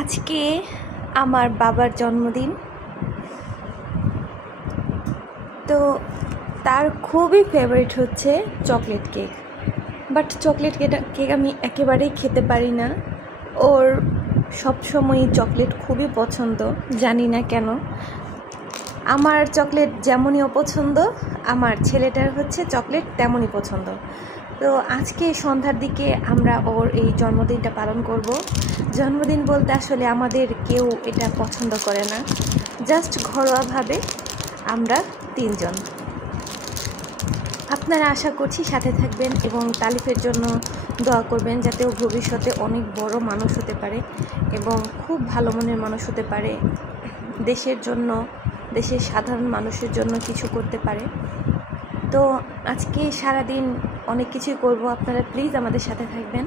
আজকে আমার বাবার জন্মদিন। তো তার খুবই ফেভারিট হচ্ছে chocolate cake, but chocolate cake আমি একেবারেই খেতে পারি না। ওর সবসময়ই চকলেট খুবই পছন্দ, জানি না কেন। আমার চকলেট যেমনই অপছন্দ, আমার ছেলেটার হচ্ছে চকলেট তেমনই পছন্দ। তো আজকে সন্ধ্যার দিকে আমরা ওর এই জন্মদিনটা পালন করব। জন্মদিন বলতে আসলে আমাদের কেউ এটা পছন্দ করে না, জাস্ট ঘরোয়াভাবে আমরা তিনজন। আপনারা আশা করছি সাথে থাকবেন এবং তালিফের জন্য দোয়া করবেন, যাতে ও ভবিষ্যতে অনেক বড় মানুষ হতে পারে এবং খুব ভালো মনের মানুষ হতে পারে, দেশের জন্য, দেশের সাধারণ মানুষের জন্য কিছু করতে পারে। তো আজকে সারাদিন অনেক কিছুই করব, আপনারা প্লিজ আমাদের সাথে থাকবেন।